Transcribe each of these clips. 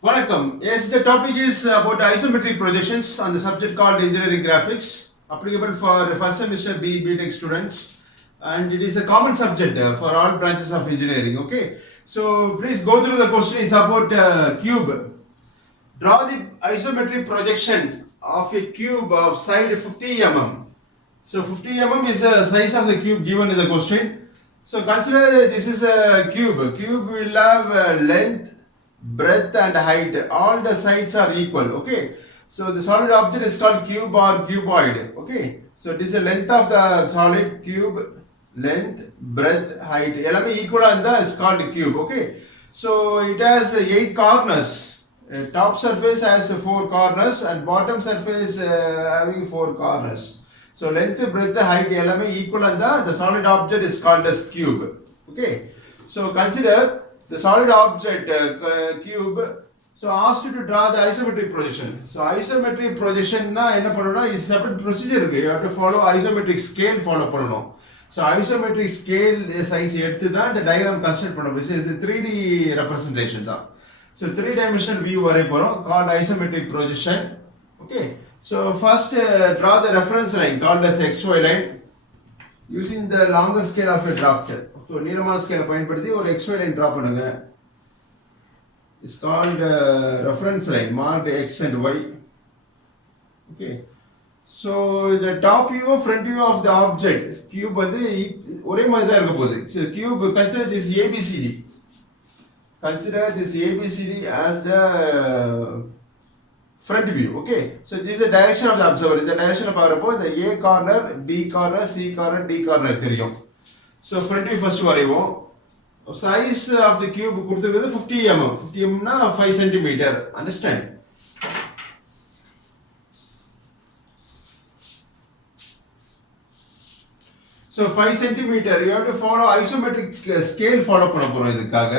Welcome. Yes, the topic is about isometric projections on the subject called engineering graphics, applicable for first semester BTech students, and it is a common subject for all branches of engineering. Okay, so please go through the question. It's about cube. Draw the isometric projection of a cube of side 50 mm. So 50 mm is the size of the cube given in the question. So consider this is a cube. Cube will have length, breadth and height. All the sides are equal. Okay. So the solid object is called cube or cuboid. Okay. So this is the length of the solid cube, length, breadth, height. எல்லாமே equal and is called cube. Okay. So it has 8 corners. Top surface has 4 corners and bottom surface having 4 corners. So length, breadth, height எல்லாமே equal and the solid object is called as cube. Okay. So consider the solid object cube. So asked you to draw the isometric projection. So isometric projection na என்ன பண்ணனும்னா is separate procedure இருக்கு. You have to follow isometric scale follow பண்ணனும். So isometric scale size எடுத்து தான் இந்த diagram construct பண்ண போறோம். This is 3D representation தான். So 3-dimensional view வரைய போறோம் called isometric projection. Okay. So first draw the reference line called as XY line using the longer scale of a drafter. So நீளமான ஸ்கேலை பயன்படுத்தி ஒரு XY line draw பண்ணுங்க. It's called reference line marked X and Y. Okay. So the top view, front view of the object cube வந்து ஒரே மாதிரி தான் இருக்க போகுது. So cube consider this ABCD. Consider this ABCD as the front view. Okay. So this is the direction of the observer. In the direction of பார்ப்போ the A corner, B corner, C corner, D corner தெரியும். So front view first வரைவோம். Size of the cube கொடுத்திருக்கிறது 50 mm. 50 mm னா 5 cm. Understand? So 5 cm. You have to follow isometric scale follow பண்ண போறோம் இதுக்காக.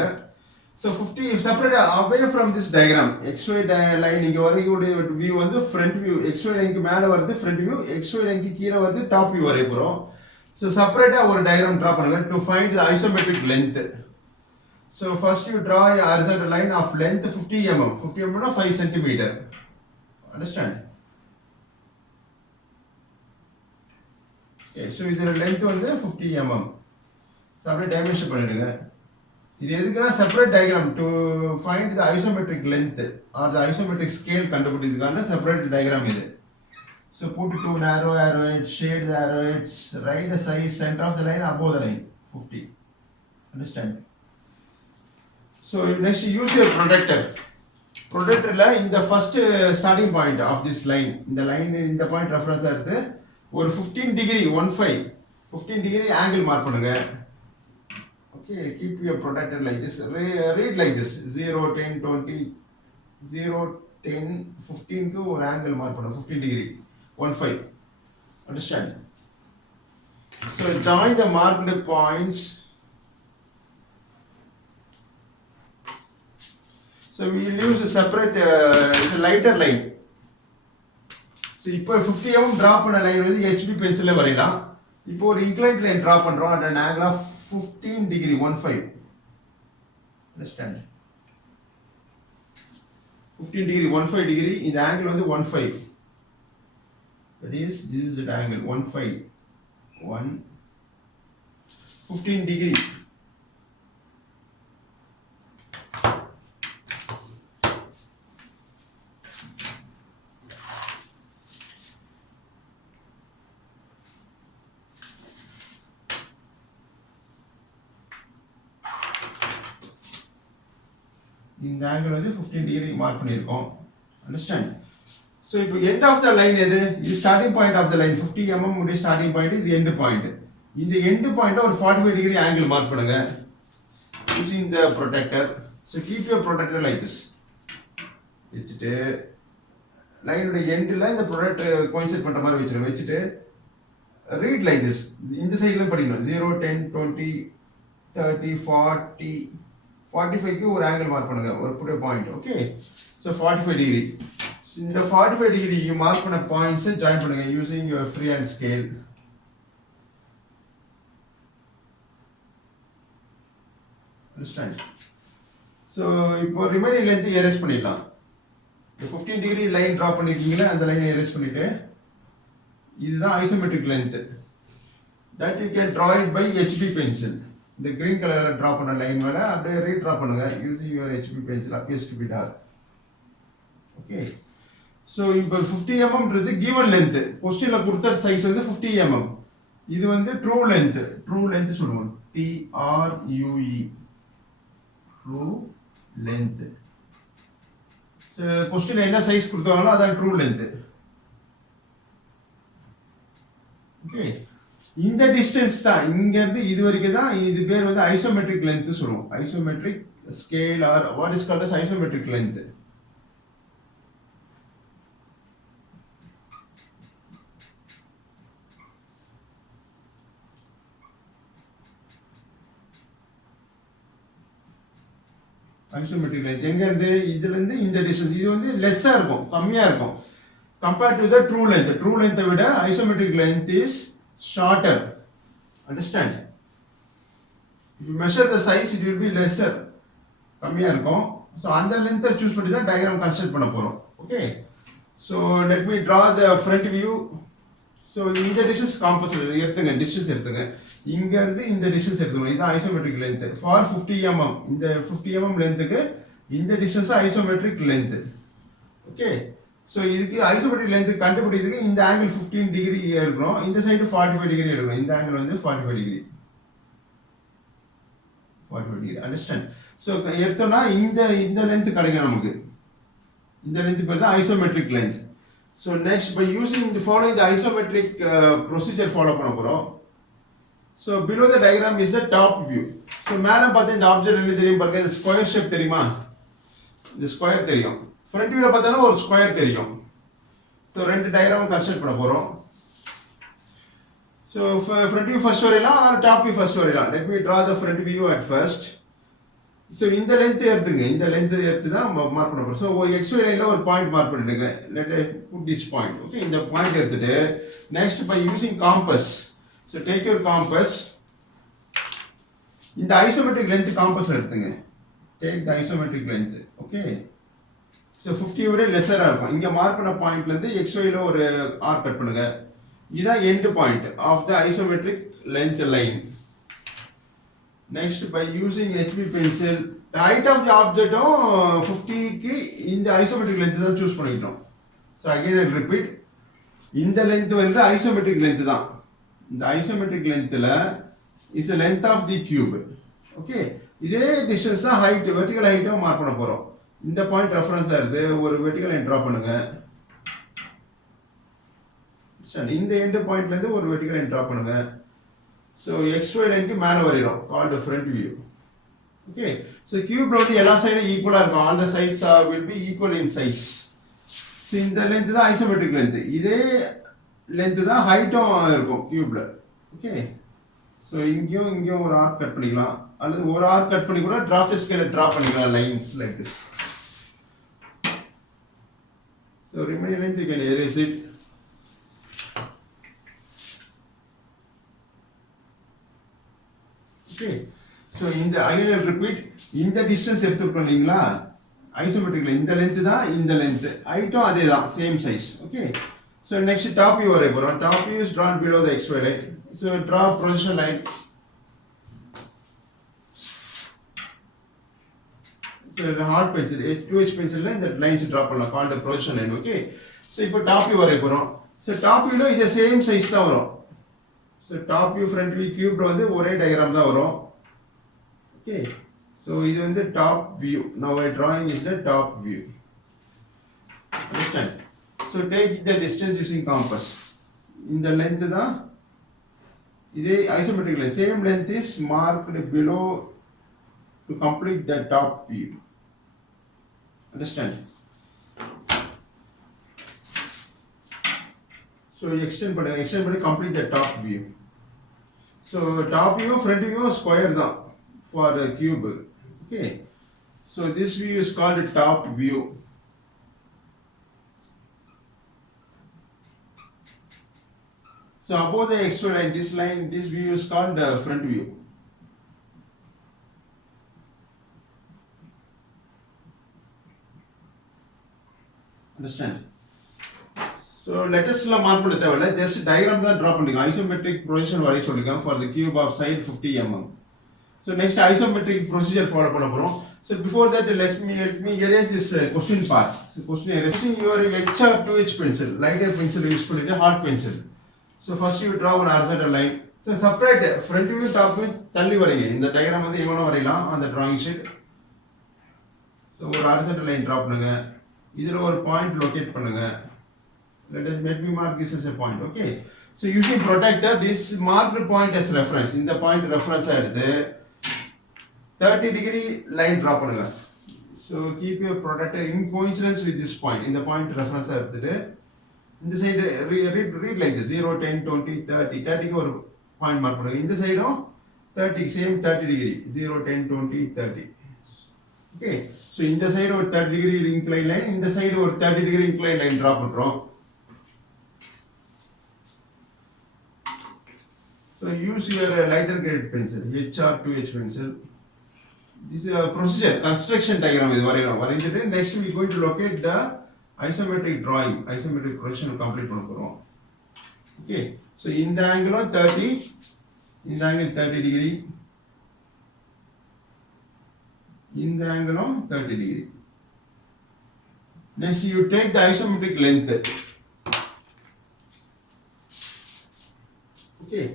So 50 separate away from this diagram. XY line இங்க வரைக்கூடிய view வந்து front view. XY line க்கு மேல வருது front view. XY line க்கு கீழ வருது top view வரைய போறோம். So separate ஒரு diagram draw பண்ணுங்க to find the isometric length. So first you draw a horizontal line of length 50 mm. 50 mm na 5 cm. Understand? Okay, so இதோட length வந்து 50 mm. So அப்படியே dimension பண்ணிடுங்க. இது எதுக்குன்னா separate diagram to find the isometric length or the isometric scale கண்டுபிடிக்கிறதுக்கான separate diagram இது. So put 2 narrow arrowheads, shade the arrowheads, write the size center of the line above the line 50. Understand? So next use your protractor. Protractor la in the first starting point of this line, இந்த line இந்த point reference எடுத்து ஒரு 15 degree 15 degree angle mark பண்ணுங்க. Okay, keep your protractor like this. Read like this 0 10 20 0 10 15 க்கு ஒரு angle mark பண்ணுங்க 15 degree 15. Understand? So join the marked points. So we will use a separate it's a lighter line. So இப்போ 50 mm draw பண்ண line வந்து HB பென்சில்ல வரையலாம். இப்போ ஒரு inclined line draw பண்றோம் at an angle of 15 degree 15. Understand? 15 degree 15 degree இந்த angle வந்து 15. That is this is the angle 15 15 degree. இந்த angle வந்து 15 degree mark பண்ணிருக்கோம். Understand? So இப்போ end of the line எது? இது starting point of the line 50 mm உடைய starting point இது end point. இந்த end point ஒரு 45 degree angle mark பண்ணுங்க using the protractor. So keep your protractor like this. வச்சிட்டு line உடைய endல இந்த protractor coincide பண்ற மாதிரி வச்சிட்டு read like this. இந்த சைடுல படிக்கணும் 0 10 20 30 40 45 க்கு ஒரு angle mark பண்ணுங்க ஒரு புட் பாயிண்ட். ஓகே. So 45 degree. இந்த 45 degree you mark பண்ண points ஜாயின் பண்ணுங்க using your freehand scale. Understand? So so இப்போ ரிமைனிங் லென்த் எரேஸ் பண்ணிடலாம். இந்த 15 டிகிரி லைன் ட்ரா பண்ணிருக்கீங்களா, அந்த லைனை எரேஸ் பண்ணிட்டு இதுதான் isometric length. That you can draw it by HB pencil. இந்த கிரீன் கலர்ல ட்ரா பண்ண லைன் மேல அப்படியே ரீட்ரா பண்ணுங்க using your HB pencil appears to be dark. Okay. So இப்போ 50 mmன்றது கிவன் லென்த். கொஸ்டின்ல கொடுத்த சைஸ் வந்து 50 mm. இது வந்து ட்ரூ லென்த் சொல்லுவோம். TRUE true length. ஸோ கொஸ்டின்ல என்ன சைஸ் கொடுத்தாங்களோ அதான் ட்ரூ லென்த். ஓகே. இந்த டிஸ்டன்ஸ் தான் இங்க இருந்து இது வரைக்கும் தான். இது பேர் வந்து ஐசோமெட்ரிக் லென்த் சொல்லுவோம். Isometric scale R what is called as isometric length. Isometric length எங்க இருந்து, இதுல இருந்து இந்த டிஸ்டன்ஸ் இது வந்து லெஸ்ஸா இருக்கும், கம்மியா இருக்கும் compared to the true length. True length விட isometric length is shorter. Understand? If you measure the size, it will be lesser. கம்மியா இருக்கும். So அந்த length choose பண்ணி தான் diagram construct பண்ண போறோம். Okay. So let me draw the front view. So இந்த distance compass எடுத்துங்க, distance எடுத்துங்க. இங்க இருந்து இந்த distance எடுத்துக்கணும். இது isometric length for 50 mm. இந்த 50 mm lengthக்கு இந்த distance isometric length. Okay. So இதுக்கு ஐசோமெட்ரிக் லென்த் கண்டுபிடிக்கிறதுக்கு இந்த ஆங்கிள் 15 டிகிரி இருக்கணும், இந்த சைடு 45 டிகிரி இருக்கணும். இந்த ஆங்கிள் வந்து 45 டிகிரி. அண்டர்ஸ்டாண்ட்? ஸோ எடுத்தோம்னா இந்த லென்த் கிடைக்கும் நமக்கு. இந்த லென்த் பேர் தான் isometric length. So next by using the following the isometric procedure follow பண்ண போகிறோம். So below the diagram is the top view. So மேலே பார்த்தா இந்த ஆப்ஜெக்ட் என்ன தெரியும் பாருங்க, இந்த ஸ்கொயர் ஷேப் தெரியுமா? இந்த ஸ்கொயர் தெரியும். ஃப்ரண்ட் வியூல பார்த்தாலும் ஒரு ஸ்கொயர் தெரியும். ஸோ ரெண்டு டயக்ராம் கன்ஸ்ட்ரக்ட் பண்ண போறோம். ஸோ ஃப்ரண்ட் வியூ ஃபர்ஸ்ட் வரையலாம் ஆர் டாப் வியூ ஃபர்ஸ்ட் வரையலாம். Let me draw the front view at first. So இந்த லென்த் எடுத்துங்க, இந்த லென்த் எடுத்து தான் மார்க் பண்ண போறோம். ஸோ ஒரு எக்ஸ்ஒய் லைன்ல ஒரு பாயிண்ட் மார்க் பண்ணிடுங்க. Let I put this point. Okay. இந்த பாயிண்ட் எடுத்துட்டு next by using compass. So take your compass. இந்த ஐசோமெட்ரிக் லென்த் காம்பஸ்ல எடுத்துங்க. Take the isometric length. Okay. So 50 விட லெஸராக இருக்கும். இங்கே மார்க் பண்ண பாயிண்ட்லேருந்து எக்ஸ்ஒயில் ஒரு ஆர்க் கட் பண்ணுங்க. இதுதான் end point of the isometric length line. Next by using HB pencil, height of the ஆப்ஜெக்டும் 50க்கு இந்த ஐசோமெட்ரிக் லென்த் தான் சூஸ் பண்ணிக்கிட்டோம். ஸோ அகைன் ஐ ரிப்பீட், இந்த லென்த் வந்து ஐசோமெட்ரிக் லென்த் தான். இந்த ஐசோமெட்ரிக் லென்த்தில் is length of the cube. Okay. இதே டிஸ்டன்ஸ் தான் ஹைட், வெர்டிகல் ஹைட்டும் மார்க் பண்ண போகிறோம். இந்த பாயிண்ட் ரெஃபரன்ஸ் ஆயிருது, ஒரு வெர்டிகல் லைன் டிரா பண்ணுங்க. சரி, இந்த எண்ட் பாயிண்ட்ல இருந்து ஒரு வெர்டிகல் லைன் டிரா பண்ணுங்க. சோ XY லைனுக்கு மேல வரையறோம், called front view. Okay. So கியூப்ல வந்து எல்லா சைடும் ஈக்குவலா இருக்கும். All the sides will be equal in size. So இந்த லென்த் தான் ஐசோமெட்ரிக் லென்த். இதே லென்த் தான் ஹைட்டும் இருக்கும் கியூப்ல. ஓகே. சோ இங்கேயும் ஒரு ஆர்க் கட் பண்ணிக்கலாம், அல்லது ஒரு ஆர்க் கட் பண்ணி கூட டிராஃப்ட் ஸ்கேல டிரா பண்ணிக்கலாம் lines like this. So remaining length you can erase it. Okay. So in the again I'll repeat, in the distance எடுத்துக்கணும் இல்லீங்களா, ஐசோமெட்ரிக்ல இந்த லென்த் தான் இந்த லென்த், ஹைட்டும் அதே தான், same size. Okay. So next top view வரைய போறோம். Top view is drawn below the XY line. So draw projection line. So the hard pencil, 2H pencil ல இந்த lines draw பண்ணலாம், called the projection line. Okay. So இப்போ top view வரைய போறோம். So top view ல இது same size தான் வரும். So top view front view cube வந்து ஒரே டயகிராம் தான் வரும். Okay. So இது வந்து top view. Now my drawing is the top view. Understand? So take the distance using compass. இந்த length தான் இதே isometric line. Same length is marked below to complete the top view. Understand? So extend பண்ணி complete the top view. So top view, front view square தான் for a cube. Okay. So this view is called top view. So above the XY line, this view is called front view. Understand? So let us mark பண்ண தேவையில்ல, just diagram தான் draw பண்ணுங்க. Isometric projection வரைய சொல்லிருக்காங்க for the cube of side 50 mm. So next isometric procedure follow பண்ண போறோம். So before that let me erase this question part. So question erasing your HR 2H pencil, lighter pencil use பண்ணிட்டு hard pencil. So first you draw one horizontal line. So separate front view top view தள்ளி வரைங்க. இந்த diagram வந்து இவன வரையலாம் on the drawing sheet. So ஒரு horizontal line draw பண்ணுங்க. இதுல ஒரு point locate பண்ணுங்க. Let me mark this as a point. Okay. So using protractor, this marked point as reference. In the point reference எடுத்து 30-degree line draw பண்ணுங்க. So keep your protractor in coincidence with this point. In the point reference எடுத்துட்டு இந்த side read like this 0, 10, 20, 30. 30 க்கு ஒரு point mark பண்ணுங்க. இந்த சைடும் 30 same 30 degree 0, 10, 20, 30. Okay. So இந்த side ஒரு 30 degree inclined line, இந்த side ஒரு 30 degree inclined line draw பண்றோம். So use your lighter grade pencil, HR 2H pencil. This is a procedure, construction diagram is வரைஞ்சிட்டு next we are going to locate the isometric drawing, isometric projection complete பண்ண போறோம். Okay, so இந்த angle 30, இந்த angle 30 degree, இந்த angle 30 degree. Next you take the isometric length. Okay.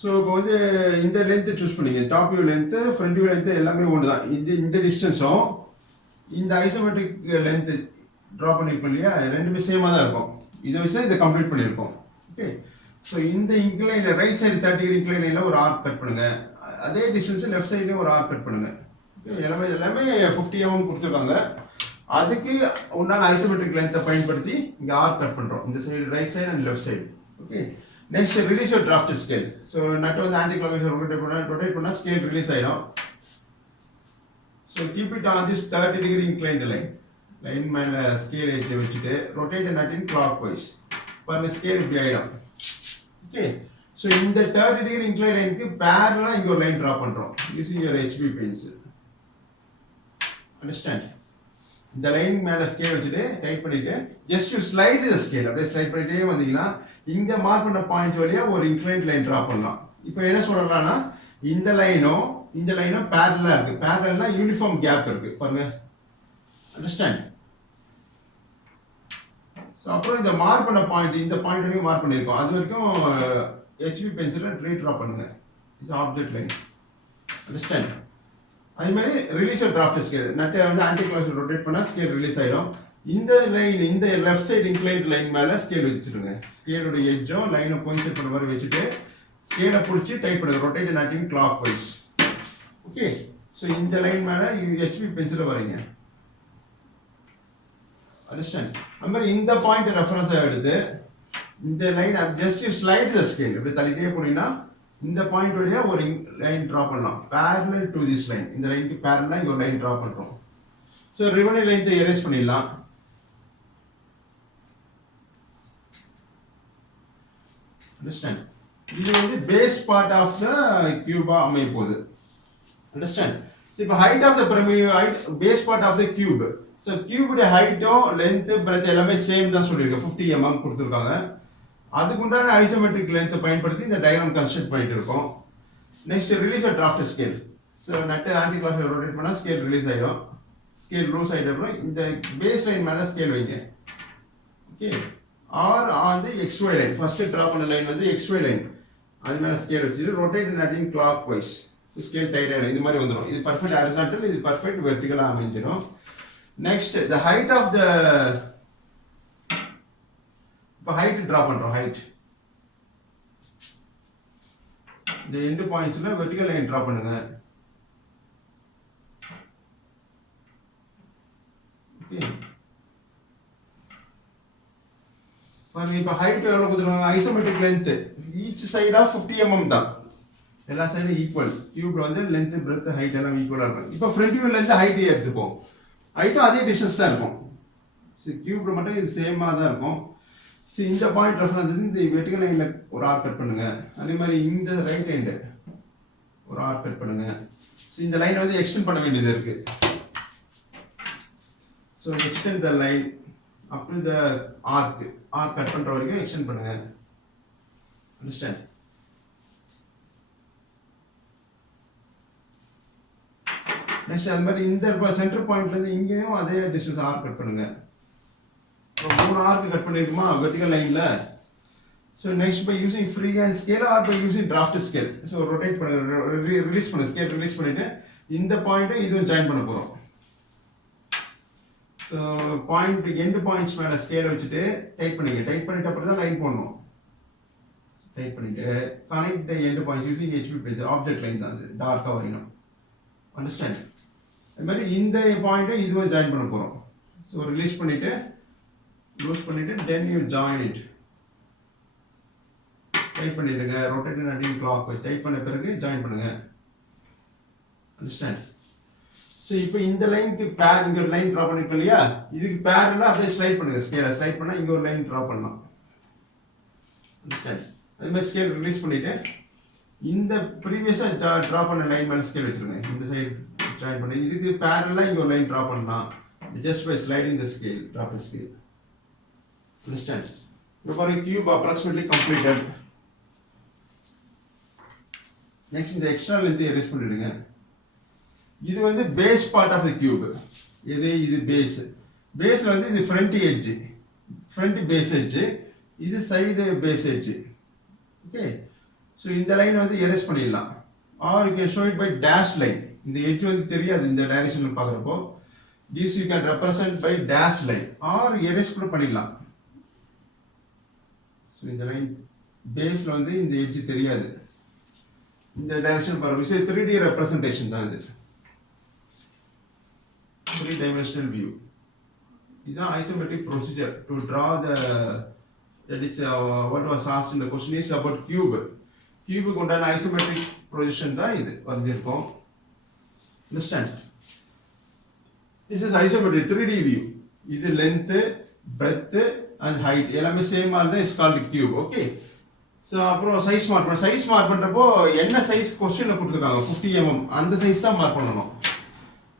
So இப்போ வந்து இந்த length choose பண்ணீங்க, top view length front view length எல்லாமே ஒன்று தான். இந்த டிஸ்டன்ஸும் இந்த ஐசோமெட்ரிக் லென்த் ட்ரா பண்ணியிருக்கோம் இல்லையா, ரெண்டுமே சேமாக தான் இருக்கும். இதை வச்சு இதை கம்ப்ளீட் பண்ணியிருக்கோம். ஓகே, ஸோ இந்த இன்க்ளைனில் ரைட் சைடு 30 இன்க்ளைனில் ஒரு ஆர்க் கட் பண்ணுங்க, அதே டிஸ்டன்ஸ் லெஃப்ட் சைட்லேயும் ஒரு ஆர்க் கட் பண்ணுங்க. எல்லாமே 50 mm கொடுத்துருக்காங்க. அதுக்கு உண்டான ஐசோமெட்ரிக் லென்த்தை பயன்படுத்தி இங்கே ஆர்க் கட் பண்ணுறோம், இந்த side right side and left side. Okay, next release your draft scale. So nut வந்து anti clockwise rotate பண்ணா scale release ஆயிடும். So keep it on this 30 degree inclined line. Line மேல scale எடுத்து வச்சிட்டு rotate the nut in clockwise. பாருங்க scale இப்படி ஆயிடும். Okay. So இந்த 30 degree inclined line க்கு parallel இங்க ஒரு line draw பண்றோம் using your HB pencil. Understand? இந்த லைன் மேல ஸ்கேல் வச்சிட்டு டைட் பண்ணிட்டு just you slide the scale, அப்படியே ஸ்லைட் பண்ணிட்டே வந்தீங்கன்னா இங்க மார்க் பண்ண பாயிண்ட் வழியா ஒரு இன்க்ளைன்ட் லைன் டிரா பண்ணலாம். இப்போ என்ன சொல்லலாம்னா இந்த லைனும் parallel இருக்கு. parallelனா யூனிஃபார்ம் கேப் இருக்கு பாருங்க. அண்டர்ஸ்டாண்ட்? சோ அப்புறம் இந்த மார்க் பண்ண பாயிண்ட், இந்த பாயிண்ட் வரைக்கும் மார்க் பண்ணிருக்கோம், அது வரைக்கும் HB பென்சில்ல ட்ரா பண்ணுங்க. இது ஆப்ஜெக்ட் லைன். அண்டர்ஸ்டாண்ட்? அதே மாதிரி ரிலீஸ் டிராஃப்ட் ஸ்கேல், நட்டை வந்து ஆன்டி கிளாக்வைஸ் ரொட்டேட் பண்ணா ஸ்கேல் ரிலீஸ் ஆயிடும். இந்த லைன், இந்த லெஃப்ட் சைடு இன்க்ளைன்ட் லைன் மேல ஸ்கேல் வச்சிருங்க. ஸ்கேலோட எட்ஜும் லைனை கோயின்சைட் பண்ண மாதிரி வச்சுட்டு ஸ்கேலை பிடிச்சி டைப் பண்ணுங்க, rotate nut in clockwise. Okay, so இந்த லைன் மேல HB பென்சில வரீங்க. அண்டர்ஸ்டாண்ட்? அது மாதிரி இந்த பாயிண்ட் ரெஃபரன்ஸா எடுத்து இந்த line just slide the scale இப்படி தள்ளிட்டே போனீங்கன்னா இந்த பாயிண்ட் வழியா ஒரு லைன் டிரா பண்ணலாம் parallel to this line. இந்த லைனுக்கு parallel இங்க ஒரு லைன் டிரா பண்றோம். சோ ரிமைனிங் லைனை எரேஸ் பண்ணிடலாம். Understand? இது வந்து பேஸ் பார்ட் ஆஃப் த கியூபா அமைய போகுது. Understand? So இப்போ height of the pyramid, height base part of the cube. So cube உடைய ஹைட்டும் லென்த் பிரெத் எல்லாமே சேம் தான் சொல்லிருக்கேன், 50 mm கொடுத்திருக்காங்க. அதுக்குண்டான ஐசோமெட்ரிக் லென்த் பயன்படுத்தி இந்த டயக்ராம் கன்ஸ்ட்ரக்ட் பண்ணிட்டு இருக்கோம். Next release draft scale. So nut anti clockwise rotate பண்ணா ஸ்கேல் ரிலீஸ் ஆயிடும். ஸ்கேல் லூஸ் ஆயிட்ட அப்புறம் இந்த பேஸ் லைன் மேல ஸ்கேல் வைங்க. Okay, or on the XY line, first draw பண்ண லைன் வந்து XY லைன், அது மேல ஸ்கேல் வச்சிட்டு rotate nut in clockwise. So scale tight ஆயிடும், இந்த மாதிரி வந்துடும். இது பர்ஃபெக்ட் ஹாரிசான்டல், இது பர்ஃபெக்ட் வெர்டிகலா அமைஞ்சிடும். Next the height of the, இப்போ ஹைட் டிரா பண்றோம். ஹைட் இந்த எண்ட் பாயிண்ட்ஸ்ல வெர்டிகல் லைன் டிரா பண்ணுங்க. ஓகே, பாருங்க இப்போ ஹைட் எவ்வளவு கொடுத்துருக்காங்க, isometric length each side of 50 mm தான், எல்லா சைடும் ஈக்குவல். கியூப்ல வந்து லென்த் பிரெத் ஹைட் எல்லாம் ஈக்குவலா இருக்கும். இப்போ ஃப்ரண்ட் வியூல இருந்து ஹைட் எடுத்துப்போம், ஹைட்டும் அதே டிஸ்டன்ஸ் தான் இருக்கும். கியூப்ல மட்டும் இது சேமா தான் இருக்கும். இந்த பாயிண்ட் ரெஃபரன்ஸ் இந்த வெர்டிகல் லைன்ல ஒரு ஆர்க் கட் பண்ணுங்க. அதே மாதிரி இந்த ரைட் ஹேண்ட் ஒரு ஆர்க் கட் பண்ணுங்க. இந்த லைனை வந்து எக்ஸ்டெண்ட் பண்ண வேண்டியது இருக்கு. So extend the line up to the arc cut பண்ற வரைக்கும் எக்ஸ்டெண்ட் பண்ணுங்க. Understand? நெக்ஸ்ட் அது மாதிரி இந்த சென்டர் பாயிண்ட்ல இருந்து இங்கேயும் அதே டிஸ்டன்ஸ் ஆர் கட் பண்ணுங்க. இப்போ 3 ஆர்க் கட் பண்ணிருக்குமா வெர்டிகல் லைன்ல. So next by using freehand scale or by using draft scale. So rotate பண்ணுங்க, ரிலீஸ் பண்ணுங்க, ஸ்கேல் ரிலீஸ் பண்ணிட்டு இந்த பாயிண்ட்டை இதுவும் ஜாயின் பண்ண போறோம். So பாயிண்ட் எண்ட் பாயிண்ட்ஸ் மேல ஸ்கேல் வச்சுட்டு டைட் பண்ணுங்க. டைட் பண்ணிட்டு அப்புறம் தான் லைன் போடணும். டைட் பண்ணிட்டு connect the end points using HB base object line தான் அது டார்க்கா வரையணும். அண்டர்ஸ்டாண்ட்? அது மாதிரி இந்த பாயிண்ட்டை இதுவும் ஜாயின் பண்ண போறோம். ஸோ ரிலீஸ் பண்ணிட்டு க்ளோஸ் பண்ணிட்டு then you join it. Type பண்ணிடுங்க, rotate and clockwise type பண்ண பிறகு ஜாயின் பண்ணுங்க. அண்டர்ஸ்டாண்ட்? ஸோ இப்போ இந்த லைனுக்கு பேர் இங்க ஒரு லைன் ட்ரா பண்ணிருக்கோம் இல்லையா, இதுக்கு பேரலா அப்படியே ஸ்லைட் பண்ணுங்க. ஸ்கேலை ஸ்லைட் பண்ணா இங்க ஒரு லைன் ட்ரா பண்ணலாம். அண்டர்ஸ்டாண்ட்? அது மாதிரி ஸ்கேல் ரிலீஸ் பண்ணிட்டு இந்த ப்ரீவியஸா ட்ரா பண்ண லைன் மேல ஸ்கேல் வச்சிருங்க. இந்த சைடு ஜாயின் பண்ணி இதுக்கு பேரலா இங்க ஒரு லைன் ட்ரா பண்ணலாம். Just by sliding the scale, drop the scale. Understand? இப்போ பாருங்க கியூப் அப்ராக்சிமேட்லி கம்ப்ளீட்டட். நெக்ஸ்ட் இந்த எக்ஸ்ட்ரா லென்த் எரேஸ் பண்ணிடுங்க. இது வந்து base part of the cube. இது பேஸ். பேஸ்ல வந்து இது front edge, front base edge, இது side base edge. Okay, so இந்த லைன் வந்து எரேஸ் பண்ணிடலாம். R you can show it by dash line. இந்த எட்ஜ் வந்து தெரியாது இந்த டைரக்ஷன்ல பார்க்குறப்போ. This you can represent by dash line or erase கூட பண்ணிடலாம். ஸோ இந்த லைன் பேஸ்ல வந்து இந்த எட்ஜ் தெரியாது. இந்த டைரக்ஷன் பாருங்க, இது 3D ரெப்ரசன்டேஷன் தான். இது 3 dimensional view. இதுதான் isometric procedure to draw the that is what was asked in the question is about cube. கியூபுக்கு உண்டான ஐசோமெட்ரிக் ப்ரொஜெக்ஷன் தான் இது வரைஞ்சிருக்கோம். Understand? This is isometric 3D view. இது length, breadth and height எல்லாமே சேமா இருந்தா is called cube. Okay. So அப்புறம் சைஸ் மார்க் பண்ண. சைஸ் மார்க் பண்ணுறப்போ என்ன சைஸ் கொஸ்டினில் கொடுத்துருக்காங்க 50 mm அந்த சைஸ் தான் மார்க் பண்ணணும்.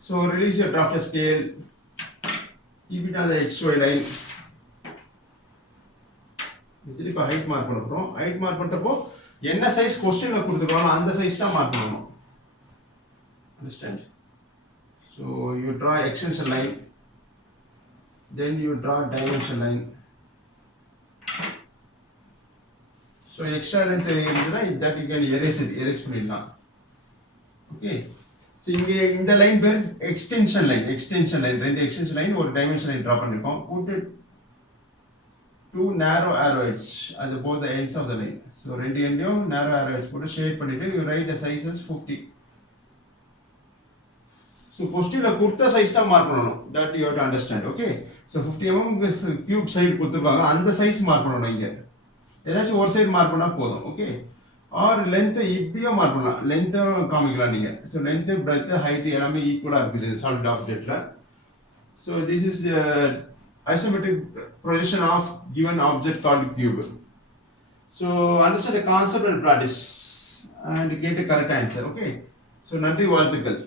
So release your draft scale, keep it on the XY line. இது இப்போ ஹைட் மார்க் பண்ண போகிறோம். ஹைட் மார்க் பண்ணுறப்போ என்ன சைஸ் கொஸ்டினில் கொடுத்துருக்காங்களோ அந்த சைஸ் தான் மார்க் பண்ணணும். Understand? So you draw extension line, then you draw dimension line. So extra length irundha that you can erase பண்ணிடலாம். Okay, so இங்க இந்த லைன் பேர் எக்ஸ்டென்ஷன் லைன். ரெண்டு எக்ஸ்டென்ஷன் லைன் ஒரு டைமென்ஷன் லைன் டிரா பண்ணிருக்கோம். put it two narrow arrows at both the ends of the line. So ரெண்டு எண்டையும் narrow arrows போட்டு ஷேட் பண்ணிட்டு you write the size as 50. So கொஸ்டின்ல கொடுத்த சைஸ் தான் மார்க் பண்ணனும். that you have to understand. Okay, so 50 mm cube side கொடுத்திருக்காங்க, அந்த சைஸ் மார்க் பண்ணனும். இங்க ஏதாச்சும் ஒரு சைடு மார்க் பண்ணா போதும். ஓகே, ஆர் லென்த் இப்படியும் மார்க் பண்ணலாம், லென்த்தும் காமிக்கலாம் நீங்க. ஸோ லென்த், பிரெத், ஹைட் எல்லாமே ஈக்குவலா இருக்குது சாலிட் ஆப்ஜெக்ட்ல. So this is isometric projection of given object called cube. So understand the concept and practice and get a correct answer. Okay, so நன்றி, வாழ்த்துக்கள்.